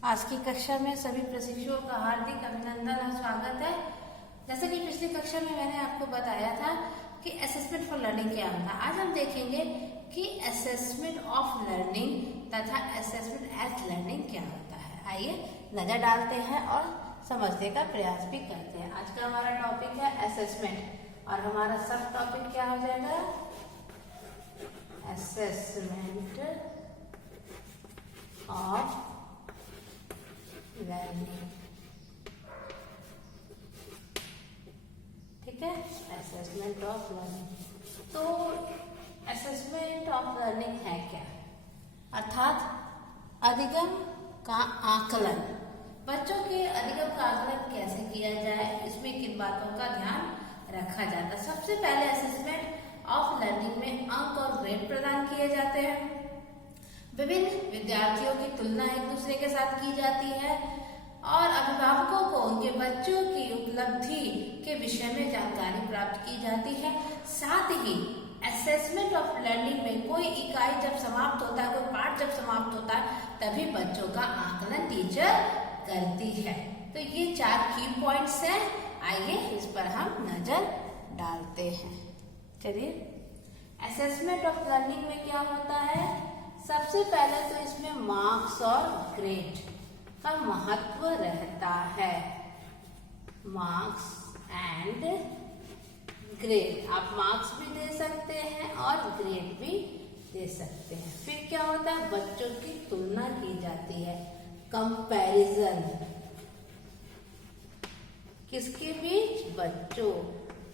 आज की कक्षा में सभी प्रशिक्षुओं का हार्दिक अभिनंदन और स्वागत है। जैसे कि पिछली कक्षा में मैंने आपको बताया था कि असेसमेंट फॉर लर्निंग क्या होता है। आज हम देखेंगे कि असेसमेंट ऑफ लर्निंग तथा असेसमेंट एज लर्निंग क्या होता है। आइए नजर डालते हैं और समझने का प्रयास भी करते हैं। आज का हमारा टॉपिक है असेसमेंट और हमारा सब टॉपिक क्या हो जाएगा, असेसमेंट ऑफ लर्निंग। ठीक है, असेसमेंट ऑफ लर्निंग। तो असेसमेंट ऑफ लर्निंग है क्या, अर्थात अधिगम का आकलन। बच्चों के अधिगम का आकलन कैसे किया जाए, इसमें किन बातों का ध्यान रखा जाता है। सबसे पहले असेसमेंट ऑफ लर्निंग में अंक और ग्रेड प्रदान किए जाते हैं। विभिन्न विद्यार्थियों की तुलना एक दूसरे के साथ की जाती है और अभिभावकों को उनके बच्चों की उपलब्धि के विषय में जानकारी प्राप्त की जाती है। साथ ही असेसमेंट ऑफ लर्निंग में कोई इकाई जब समाप्त होता है, कोई पाठ जब समाप्त होता है, तभी बच्चों का आकलन टीचर करती है। तो ये 4 की पॉइंट्स हैं। आइए इस पर हम नजर डालते हैं। चलिए, असेसमेंट ऑफ लर्निंग में क्या होता है। सबसे पहले तो इसमें मार्क्स और ग्रेड का महत्व रहता है। मार्क्स एंड ग्रेड, आप मार्क्स भी दे सकते हैं और ग्रेड भी दे सकते हैं। फिर क्या होता है, बच्चों की तुलना की जाती है, कंपैरिजन। किसके बीच, बच्चों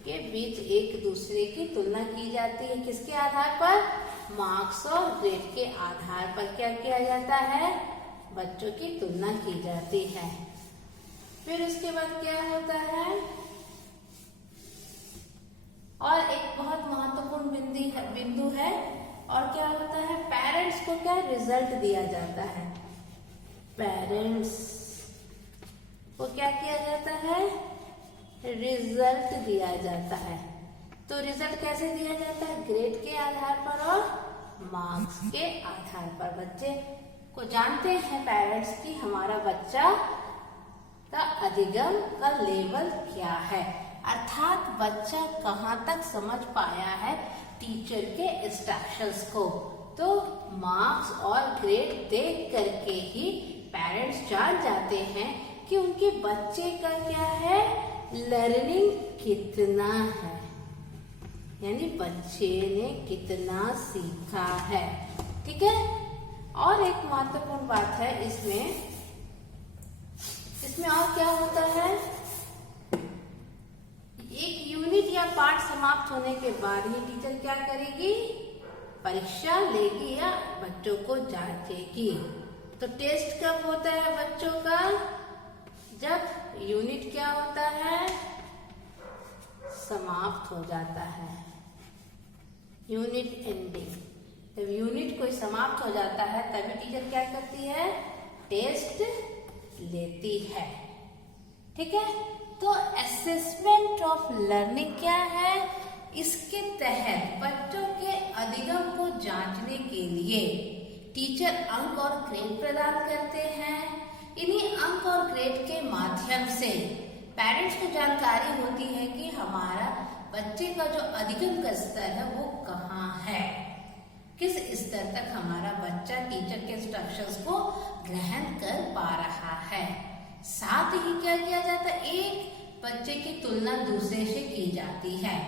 के बीच एक दूसरे की तुलना की जाती है। किसके आधार पर, मार्क्स और ग्रेड के आधार पर क्या किया जाता है, बच्चों की तुलना की जाती है। फिर उसके बाद क्या होता है, और एक बहुत महत्वपूर्ण बिंदु है और क्या होता है, पेरेंट्स को क्या रिजल्ट दिया जाता है। पेरेंट्स को क्या किया जाता है, रिजल्ट दिया जाता है। तो रिजल्ट कैसे दिया जाता है, ग्रेड के आधार पर और मार्क्स के आधार पर। बच्चे को जानते हैं पेरेंट्स की हमारा बच्चा का अधिगम का लेवल क्या है, अर्थात बच्चा कहाँ तक समझ पाया है टीचर के इंस्ट्रक्शंस को। तो मार्क्स और ग्रेड देख करके ही पेरेंट्स जान जाते हैं कि उनके बच्चे का क्या है, लर्निंग कितना है, यानी बच्चे ने कितना सीखा है। ठीक है, और एक महत्वपूर्ण बात है इसमें और क्या होता है, एक यूनिट या पार्ट समाप्त होने के बाद ही टीचर क्या करेगी, परीक्षा लेगी या बच्चों को जांचेगी। तो टेस्ट कब होता है बच्चों का, जब यूनिट क्या होता है, समाप्त हो जाता है, यूनिट एंडिंग। जब यूनिट कोई समाप्त हो जाता है तभी टीचर क्या करती है, टेस्ट लेती है। ठीक है, तो असेसमेंट ऑफ लर्निंग क्या है, इसके तहत बच्चों के अधिगम को जांचने के लिए टीचर अंक और ग्रेड प्रदान करते हैं। इन्हीं अंक और ग्रेड के माध्यम से पेरेंट्स को जानकारी होती है कि हमारा बच्चे का जो अधिगम का स्तर है वो कहाँ है, किस स्तर तक हमारा बच्चा टीचर के इंस्ट्रक्शंस को ग्रहण कर पा रहा है। साथ ही क्या किया जाता है, एक बच्चे की तुलना दूसरे से की जाती है।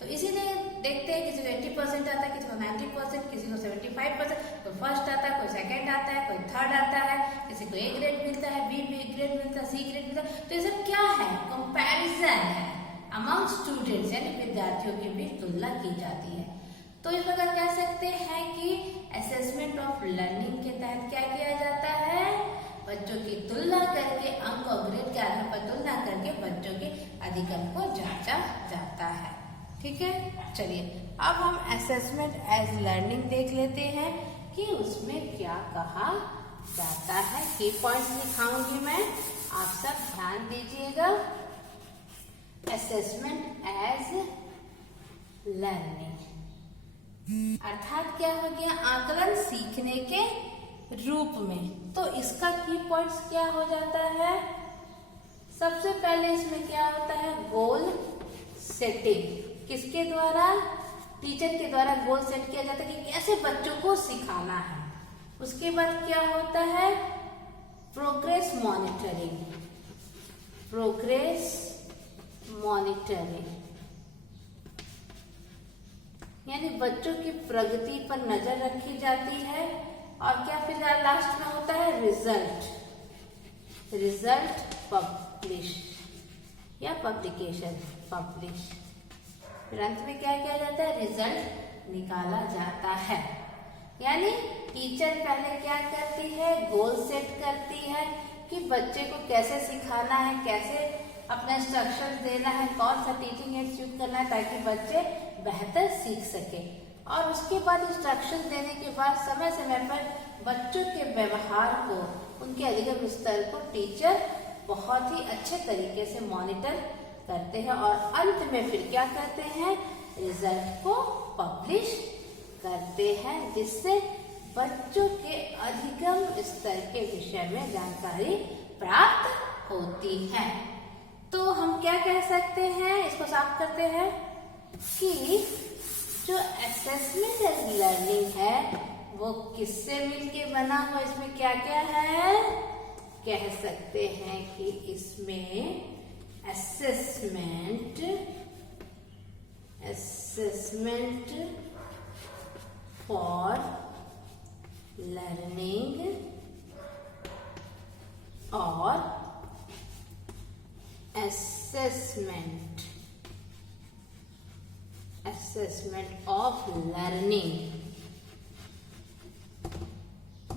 तो इसीलिए देखते हैं किसी को 80% आता है, किसी को 90%, किसी को 75%, कोई फर्स्ट आता है, कोई सेकंड आता है, कोई थर्ड आता है, किसी को A ग्रेड मिलता है, B ग्रेड मिलता है, C ग्रेड मिलता है। तो ये सब क्या है, कंपैरिजन है अमंग स्टूडेंट्स, यानी विद्यार्थियों के बीच तुलना की जाती है। तो इस प्रकार कह सकते हैं कि असेसमेंट ऑफ लर्निंग के तहत क्या किया जाता है, बच्चों की तुलना करके, अंक और ग्रेड के आधार पर तुलना करके बच्चों के अधिगम को जांचा जाता है। ठीक है, चलिए अब हम असेसमेंट एज लर्निंग देख लेते हैं कि उसमें क्या कहा जाता है। की पॉइंट्स लिखाऊंगी मैं, आप सब ध्यान दीजिएगा। असेसमेंट एज लर्निंग अर्थात क्या हो गया, आकलन सीखने के रूप में। तो इसका की पॉइंट्स क्या हो जाता है? सबसे पहले इसमें क्या होता है? Goal setting. किसके द्वारा? टीचर के द्वारा गोल सेट किया जाता है कि कैसे बच्चों को सिखाना है। उसके बाद क्या होता है? Progress monitoring. प्रोग्रेस मॉनिटरिंग यानी बच्चों की प्रगति पर नजर रखी जाती है। और क्या फिर लास्ट में होता है? रिजल्ट। रिजल्ट पब्लिश या पब्लिकेशन पब्लिश। फिर अंत में क्या किया जाता है? रिजल्ट निकाला जाता है। यानी टीचर पहले क्या करती है? गोल सेट करती है कि बच्चे को कैसे सिखाना है, कैसे अपना इंस्ट्रक्शन देना है, कौन सा टीचिंग एड्स यूज करना है ताकि बच्चे बेहतर सीख सके। और उसके बाद इंस्ट्रक्शन देने के बाद समय समय पर बच्चों के व्यवहार को, उनके अधिगम स्तर को टीचर बहुत ही अच्छे तरीके से मॉनिटर करते हैं और अंत में फिर क्या करते हैं? रिजल्ट को पब्लिश करते हैं, जिससे बच्चों के अधिगम स्तर के विषय में जानकारी प्राप्त होती है। तो हम क्या कह सकते हैं? इसको साफ करते हैं कि जो असेसमेंट एंड लर्निंग है वो किससे मिलके बना हुआ? इसमें क्या क्या है? कह सकते हैं कि इसमें असेसमेंट फॉर लर्निंग और असेसमेंट ऑफ लर्निंग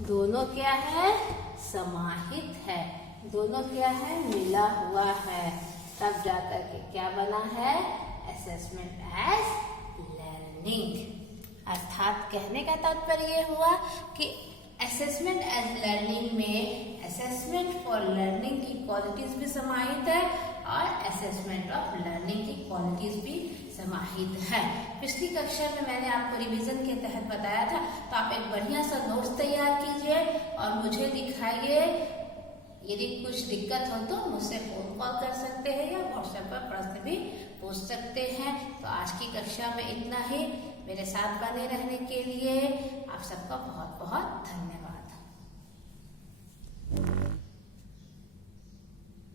दोनों क्या है? समाहित है। दोनों क्या है? मिला हुआ है। तब जाकर के क्या बना है? Assessment as learning. अर्थात कहने का तात्पर्य ये हुआ कि असेसमेंट एज लर्निंग में असेसमेंट फॉर लर्निंग की क्वालिटीज भी समाहित है और असेसमेंट ऑफ लर्निंग की क्वालिटीज भी समाहित है। पिछली कक्षा में मैंने आपको रिवीजन के तहत बताया था, तो आप एक बढ़िया सा नोट्स तैयार कीजिए और मुझे दिखाइए। यदि कुछ दिक्कत हो तो मुझसे फोन कॉल कर सकते हैं या व्हाट्सएप पर प्रश्न भी पूछ सकते हैं। तो आज की कक्षा में इतना ही। मेरे साथ बने रहने के लिए आप सबका बहुत बहुत धन्यवाद।